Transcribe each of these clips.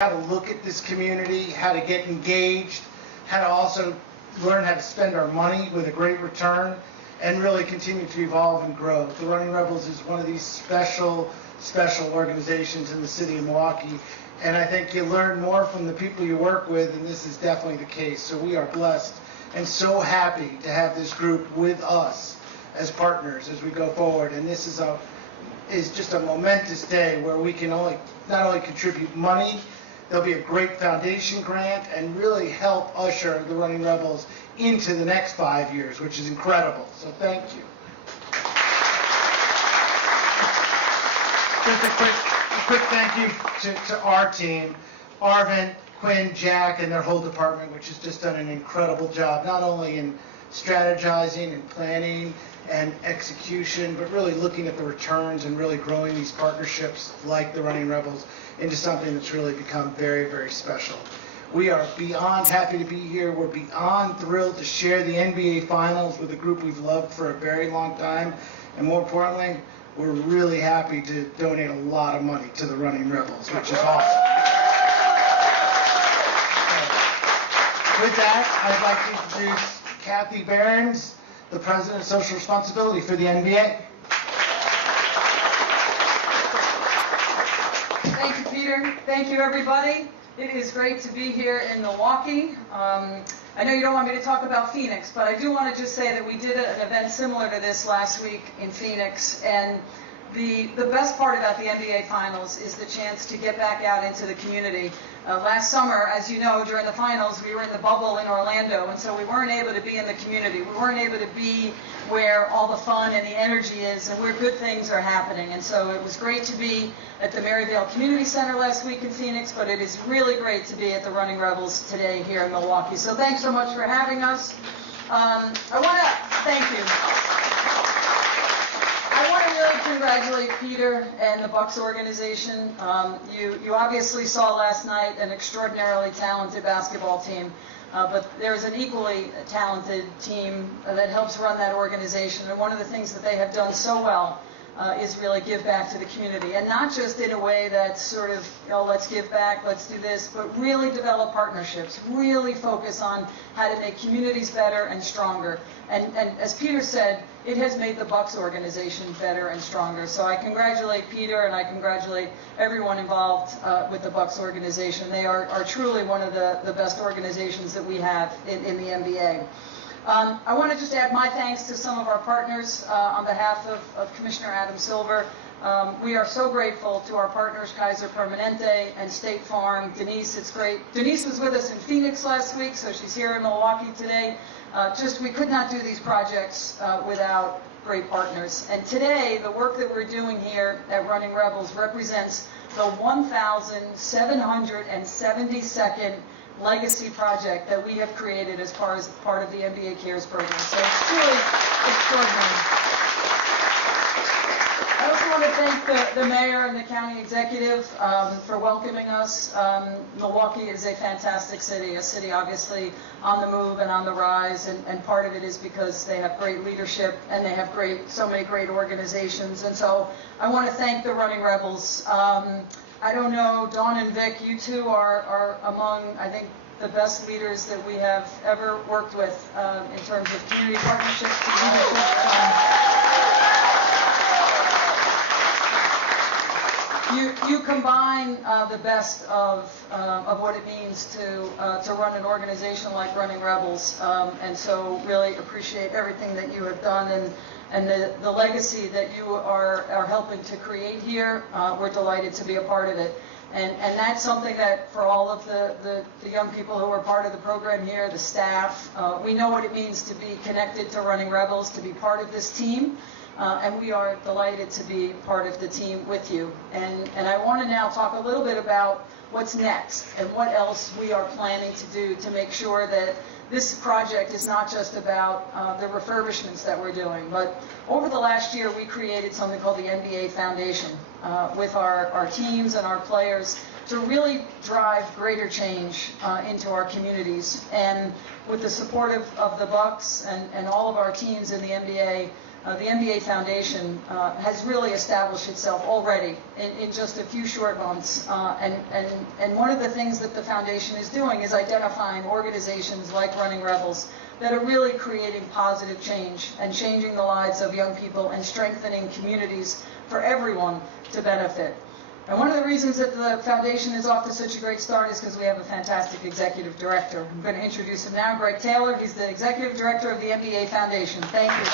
how to look at this community, how to get engaged, how to also learn how to spend our money with a great return, and really continue to evolve and grow. The Running Rebels is one of these special organizations in the city of Milwaukee, and I think you learn more from the people you work with, and this is definitely the case. So we are blessed and so happy to have this group with us as partners as we go forward. And this is just a momentous day where we can not only contribute money, there'll be a great foundation grant and really help usher the Running Rebels into the next 5 years, which is incredible. So thank you. Just a quick thank you to our team, Arvin, Quinn, Jack, and their whole department, which has just done an incredible job, not only in strategizing and planning and execution, but really looking at the returns and really growing these partnerships like the Running Rebels into something that's really become very, very special. We are beyond happy to be here. We're beyond thrilled to share the NBA Finals with a group we've loved for a very long time. And more importantly, we're really happy to donate a lot of money to the Running Rebels, which is awesome. With that, I'd like to introduce Kathy Barrons, the President of Social Responsibility for the NBA. Thank you, Peter. Thank you, everybody. It is great to be here in Milwaukee. I know you don't want me to talk about Phoenix, but I do want to just say that we did an event similar to this last week in Phoenix, and the best part about the NBA Finals is the chance to get back out into the community. Last summer, as you know, during the finals, we were in the bubble in Orlando, and so we weren't able to be in the community. We weren't able to be where all the fun and the energy is and where good things are happening. And so it was great to be at the Maryvale Community Center last week in Phoenix, but it is really great to be at the Running Rebels today here in Milwaukee. So thanks so much for having us. I want to thank you. I want to really congratulate Peter and the Bucks organization. You obviously saw last night an extraordinarily talented basketball team, but there's an equally talented team that helps run that organization. And one of the things that they have done so well is really give back to the community. And not just in a way that's sort of, let's give back, let's do this, but really develop partnerships, really focus on how to make communities better and stronger. And as Peter said, it has made the Bucks organization better and stronger. So I congratulate Peter and I congratulate everyone involved with the Bucks organization. They are truly one of the best organizations that we have in the NBA. I want to just add my thanks to some of our partners on behalf of Commissioner Adam Silver. We are so grateful to our partners, Kaiser, Permanente, and State Farm. Denise, it's great. Denise was with us in Phoenix last week, so she's here in Milwaukee today. We could not do these projects without great partners. And today, the work that we're doing here at Running Rebels represents the 1,772nd legacy project that we have created as part of the NBA Cares program. So it's truly extraordinary. I also want to thank the mayor and the county executive for welcoming us. Milwaukee is a fantastic city, a city obviously on the move and on the rise, and part of it is because they have great leadership and they have so many great organizations. And so I want to thank the Running Rebels. I don't know, Dawn and Vic, you two are among, I think, the best leaders that we have ever worked with in terms of community partnerships to leadership. You combine the best of what it means to run an organization like Running Rebels, and so really appreciate everything that you have done and the legacy that you are helping to create here. We're delighted to be a part of it. And that's something that for all of the young people who are part of the program here, the staff, we know what it means to be connected to Running Rebels, to be part of this team. And we are delighted to be part of the team with you. And I want to now talk a little bit about what's next and what else we are planning to do to make sure that this project is not just about the refurbishments that we're doing, but over the last year we created something called the NBA Foundation with our teams and our players to really drive greater change into our communities. And with the support of the Bucks and all of our teams in the NBA, the NBA Foundation has really established itself already in just a few short months. And one of the things that the foundation is doing is identifying organizations like Running Rebels that are really creating positive change and changing the lives of young people and strengthening communities for everyone to benefit. And one of the reasons that the foundation is off to such a great start is because we have a fantastic executive director. I'm going to introduce him now, Greg Taylor. He's the executive director of the NBA Foundation. Thank you.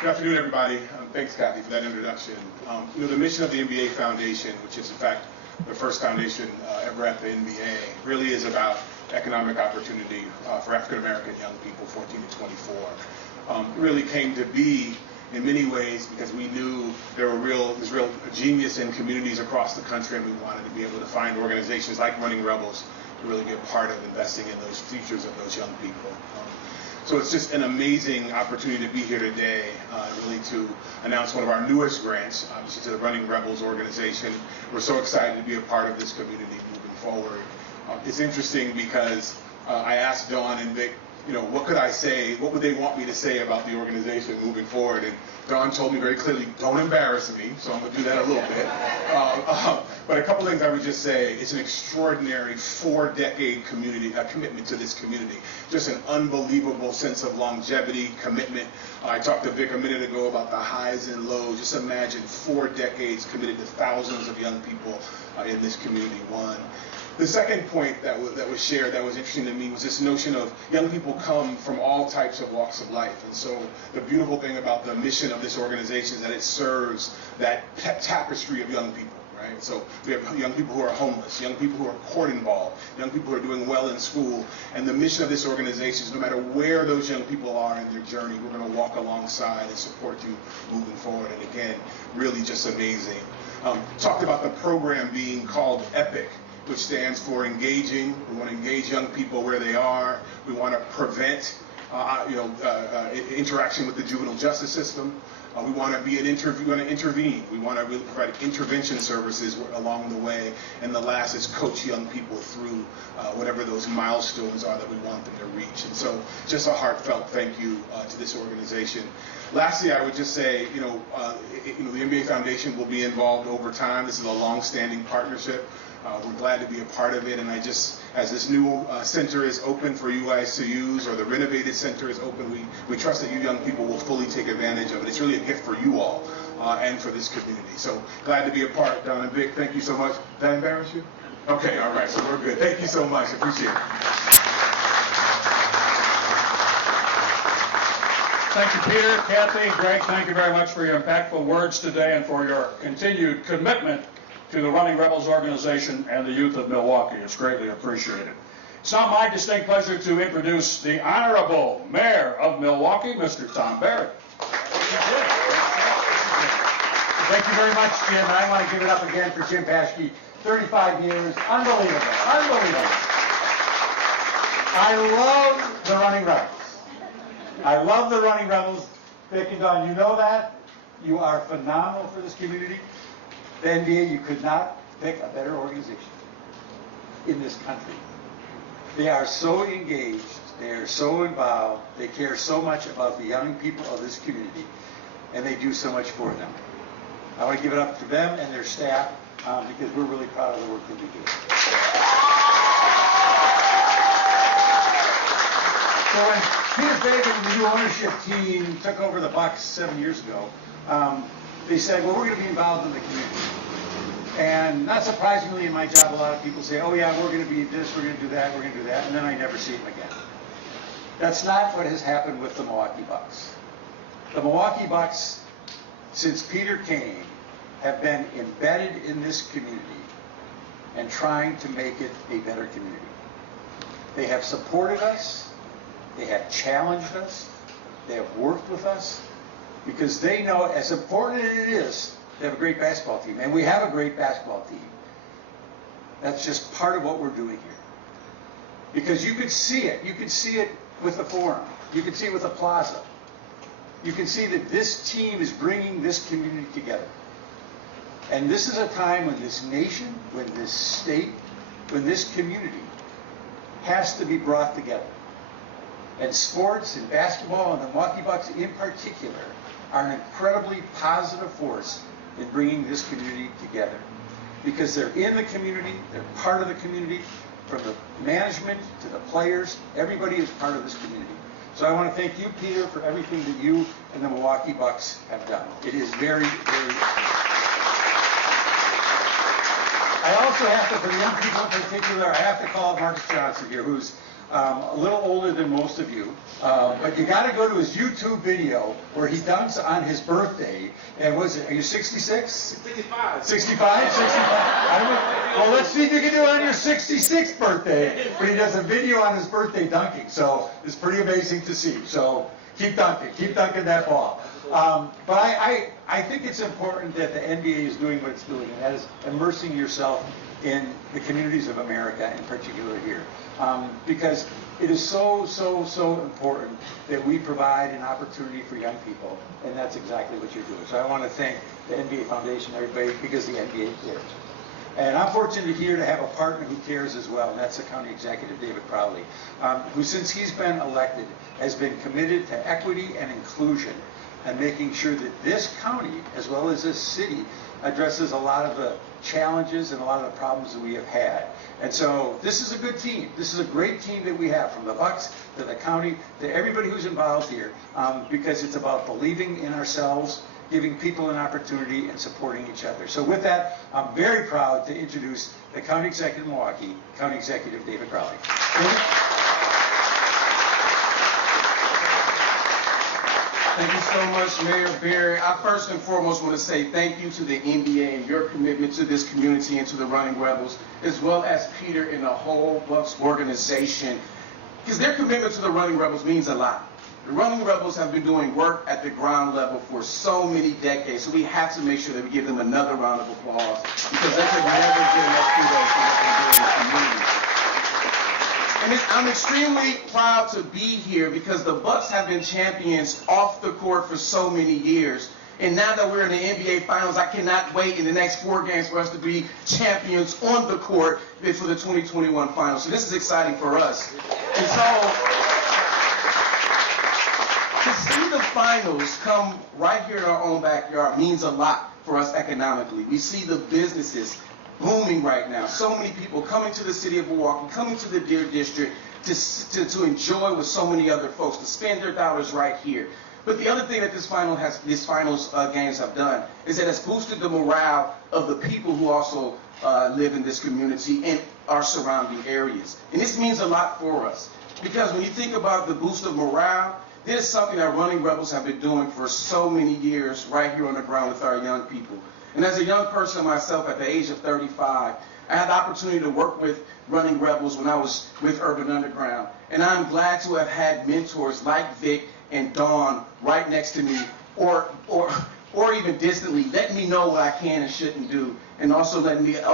Good afternoon, everybody. Thanks, Kathy, for that introduction. The mission of the NBA Foundation, which is in fact the first foundation ever at the NBA, really is about economic opportunity for African American young people, 14 to 24. Really came to be in many ways because we knew there was real genius in communities across the country, and we wanted to be able to find organizations like Running Rebels to really be a part of investing in those futures of those young people. So it's just an amazing opportunity to be here today, really to announce one of our newest grants, obviously to the Running Rebels organization. We're so excited to be a part of this community moving forward. It's interesting because I asked Dawn and Vic, what could I say, what would they want me to say about the organization moving forward? And Dawn told me very clearly, don't embarrass me, so I'm going to do that a little bit. But a couple things I would just say, it's an extraordinary 4-decade commitment to this community. Just an unbelievable sense of longevity, commitment. I talked to Vic a minute ago about the highs and lows. Just imagine 4 decades committed to thousands of young people in this community. One. The second point that was shared that was interesting to me was this notion of young people come from all types of walks of life. And so the beautiful thing about the mission of this organization is that it serves that tapestry of young people, right? So we have young people who are homeless, young people who are court involved, young people who are doing well in school. And the mission of this organization is no matter where those young people are in their journey, we're going to walk alongside and support you moving forward. And again, really just amazing. Talked about the program being called EPIC, which stands for engaging. We want to engage young people where they are. We want to prevent interaction with the juvenile justice system. We want to be we want to intervene. We want to really provide intervention services along the way. And the last is coach young people through whatever those milestones are that we want them to reach. And so just a heartfelt thank you to this organization. Lastly, I would just say, the NBA Foundation will be involved over time. This is a long-standing partnership. We're glad to be a part of it, and as this new center is open for you guys to use, or the renovated center is open, we trust that you young people will fully take advantage of it. It's really a gift for you all and for this community. So glad to be a part. Don and Vic, thank you so much. Did I embarrass you? Okay, all right, so we're good. Thank you so much. Appreciate it. Thank you, Peter, Kathy, Greg. Thank you very much for your impactful words today and for your continued commitment to the Running Rebels organization and the youth of Milwaukee. It's greatly appreciated. It's now my distinct pleasure to introduce the Honorable Mayor of Milwaukee, Mr. Tom Barrett. Thank you very much, Jim. And I want to give it up again for Jim Paschke. 35 years. Unbelievable. Unbelievable. I love the Running Rebels. I love the Running Rebels. Vic and Don, you know that. You are phenomenal for this community. The NBA, you could not pick a better organization in this country. They are so engaged, they are so involved, they care so much about the young people of this community, and they do so much for them. I want to give it up to them and their staff because we're really proud of the work that we do. So when Peter Fagan and the new ownership team took over the Bucks 7 years ago, they said, well, we're going to be involved in the community. And not surprisingly in my job, a lot of people say, oh yeah, we're going to be this, we're going to do that, we're going to do that, and then I never see them again. That's not what has happened with the Milwaukee Bucks. The Milwaukee Bucks, since Peter came, have been embedded in this community and trying to make it a better community. They have supported us, they have challenged us, they have worked with us, because they know, as important as it is to have a great basketball team, and we have a great basketball team, that's just part of what we're doing here. Because you could see it. You could see it with the Forum. You could see it with the Plaza. You can see that this team is bringing this community together. And this is a time when this nation, when this state, when this community has to be brought together. And sports and basketball and the Milwaukee Bucks in particular are an incredibly positive force in bringing this community together. Because they're in the community, they're part of the community, from the management to the players, everybody is part of this community. So I want to thank you, Peter, for everything that you and the Milwaukee Bucks have done. It is very, very... I also have to, for the young people in particular, I have to call Marcus Johnson here, who's a little older than most of you, but you got to go to his YouTube video where he dunks on his birthday. And was it? Are you 66? 65. 65? 65? I don't know. Well, let's see if you can do it on your 66th birthday. But he does a video on his birthday dunking, so it's pretty amazing to see. So keep dunking that ball. But I think it's important that the NBA is doing what it's doing, and that is immersing yourself in the communities of America, in particular here. Because it is so important that we provide an opportunity for young people, and that's exactly what you're doing. So I want to thank the NBA Foundation, everybody, because the NBA cares. And I'm fortunate here to have a partner who cares as well, and that's the County Executive, David Crowley, who, since he's been elected, has been committed to equity and inclusion and making sure that this county, as well as this city, addresses a lot of the challenges and a lot of the problems that we have had. And so this is a good team. This is a great team that we have, from the Bucks to the county to everybody who's involved here, because it's about believing in ourselves, giving people an opportunity, and supporting each other. So with that, I'm very proud to introduce the County Executive of Milwaukee, County Executive David Crowley. David? Thank you so much, Mayor Barry. I first and foremost want to say thank you to the NBA and your commitment to this community and to the Running Rebels, as well as Peter and the whole Bucks organization, because their commitment to the Running Rebels means a lot. The Running Rebels have been doing work at the ground level for so many decades, so we have to make sure that we give them another round of applause, because they could never get enough kudos for what they do in the community. And I'm extremely proud to be here because the Bucks have been champions off the court for so many years. And now that we're in the NBA Finals, I cannot wait in the next 4 games for us to be champions on the court for the 2021 Finals. So this is exciting for us. And so to see the Finals come right here in our own backyard means a lot for us economically. We see the businesses booming right now. So many people coming to the city of Milwaukee, coming to the Deer District to enjoy with so many other folks, to spend their dollars right here. But the other thing that this finals games have done is that it's boosted the morale of the people who also live in this community and our surrounding areas. And this means a lot for us, because when you think about the boost of morale, this is something that Running Rebels have been doing for so many years right here on the ground with our young people. And as a young person myself, at the age of 35, I had the opportunity to work with Running Rebels when I was with Urban Underground. And I'm glad to have had mentors like Vic and Dawn right next to me, or even distantly, letting me know what I can and shouldn't do, and also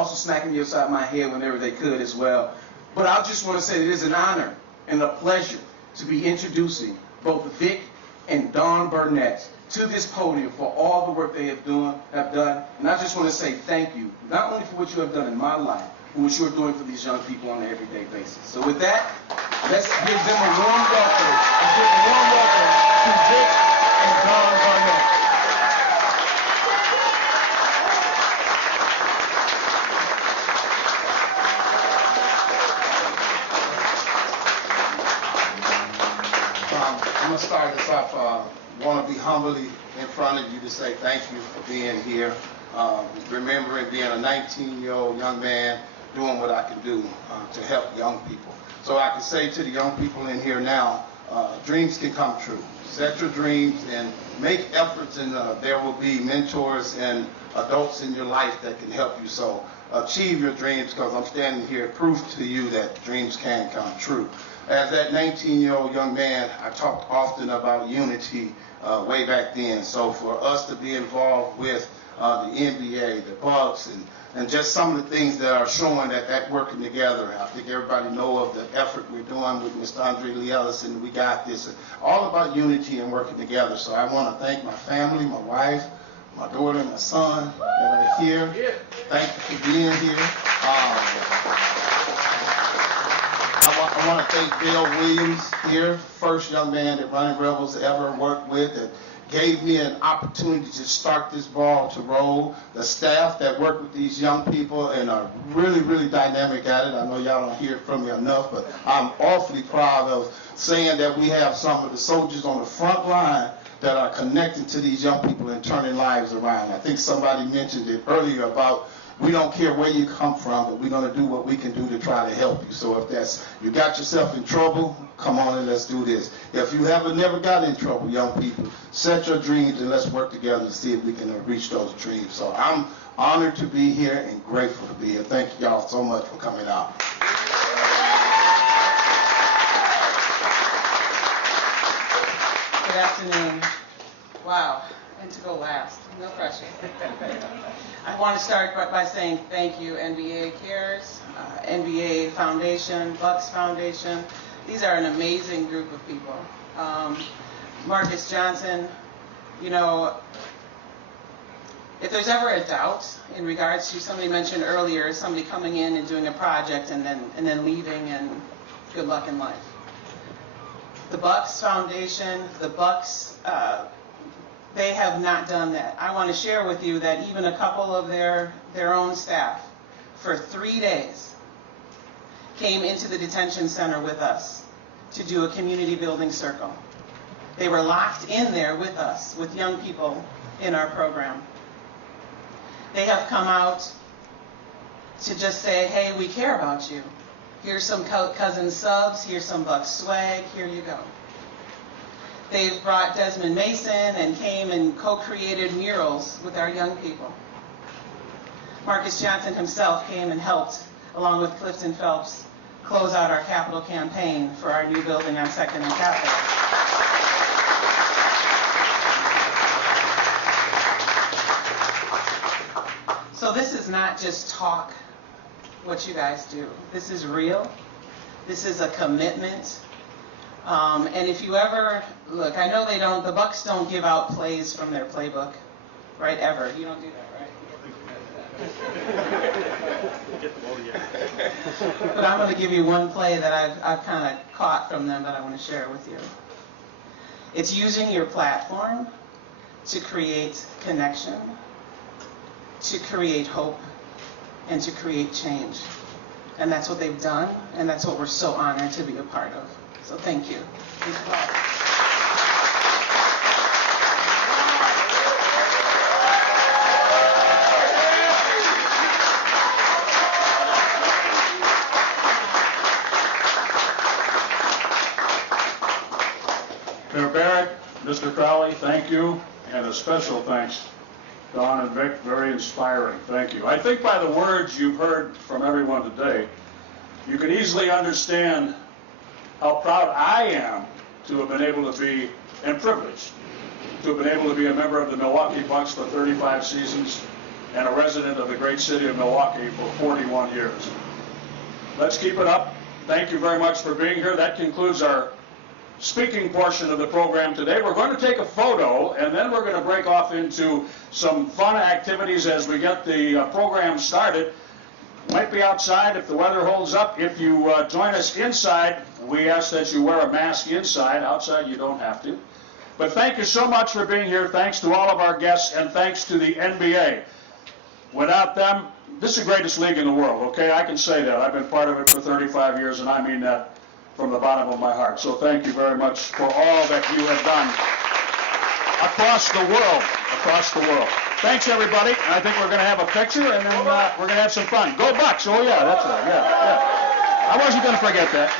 smacking me upside my head whenever they could as well. But I just want to say that it is an honor and a pleasure to be introducing both Vic and Dawn Burnett to this podium for all the work they have done. And I just want to say thank you, not only for what you have done in my life, but what you are doing for these young people on an everyday basis. So with that, let's give them a warm welcome. Let's give a warm welcome to Vic and Dawn Burnett. I'm going to start this off. Want to be humbly in front of you to say thank you for being here. Remembering being a 19-year-old young man doing what I can do to help young people. So I can say to the young people in here now, dreams can come true. Set your dreams and make efforts, and there will be mentors and adults in your life that can help you. So achieve your dreams, because I'm standing here proof to you that dreams can come true. As that 19-year-old young man, I talked often about unity way back then. So for us to be involved with the NBA, the Bucks, and just some of the things that are showing that working together. I think everybody know of the effort we're doing with Mr. Andre Lee Ellis, and we got this. All about unity and working together. So I want to thank my family, my wife, my daughter, my son that are here. Thank you for being here. I want to thank Bill Williams here, first young man that Running Rebels ever worked with, and gave me an opportunity to start this ball to roll. The staff that work with these young people and are really, really dynamic at it. I know y'all don't hear it from me enough, but I'm awfully proud of saying that we have some of the soldiers on the front line that are connecting to these young people and turning lives around. I think somebody mentioned it earlier about we don't care where you come from, but we're going to do what we can do to try to help you. So if that's, you got yourself in trouble, come on and let's do this. If you haven't never got in trouble, young people, set your dreams and let's work together to see if we can reach those dreams. So I'm honored to be here and grateful to be here. Thank you all so much for coming out. Good afternoon. Wow, and to go last, no pressure. I want to start by saying thank you, NBA Cares, NBA Foundation, Bucks Foundation. These are an amazing group of people. Marcus Johnson, you know, if there's ever a doubt in regards to, somebody mentioned earlier, somebody coming in and doing a project and then leaving and good luck in life. The Bucks Foundation, the Bucks, they have not done that. I want to share with you that even a couple of their own staff, for 3 days, came into the detention center with us to do a community building circle. They were locked in there with us, with young people in our program. They have come out to just say, hey, we care about you. Here's some cousin subs, here's some Bucks swag, here you go. They've brought Desmond Mason and came and co-created murals with our young people. Marcus Johnson himself came and helped, along with Clifton Phelps, close out our capital campaign for our new building on 2nd and Capitol. So this is not just talk, what you guys do. This is real. This is a commitment. And if you ever, look, I know the Bucks don't give out plays from their playbook, right, ever. You don't do that, right? But I'm going to give you one play that I've kind of caught from them that I want to share with you. It's using your platform to create connection, to create hope, and to create change. And that's what they've done, and that's what we're so honored to be a part of. So thank you. Thank you all. Mayor Barrett, Mr. Crowley, thank you, and a special thanks, Don and Vic, very inspiring, thank you. I think by the words you've heard from everyone today, you can easily understand how proud I am to have been able to be, and privileged, to have been able to be a member of the Milwaukee Bucks for 35 seasons and a resident of the great city of Milwaukee for 41 years. Let's keep it up. Thank you very much for being here. That concludes our speaking portion of the program today. We're going to take a photo, and then we're going to break off into some fun activities as we get the program started. Might be outside if the weather holds up. If you join us inside, we ask that you wear a mask inside. Outside, you don't have to. But thank you so much for being here. Thanks to all of our guests, and thanks to the NBA. Without them, this is the greatest league in the world, okay? I can say that. I've been part of it for 35 years, and I mean that from the bottom of my heart. So thank you very much for all that you have done across the world, Thanks, everybody. And I think we're going to have a picture, and then we're going to have some fun. Go Bucks! Oh, yeah, that's right. Yeah. I wasn't going to forget that.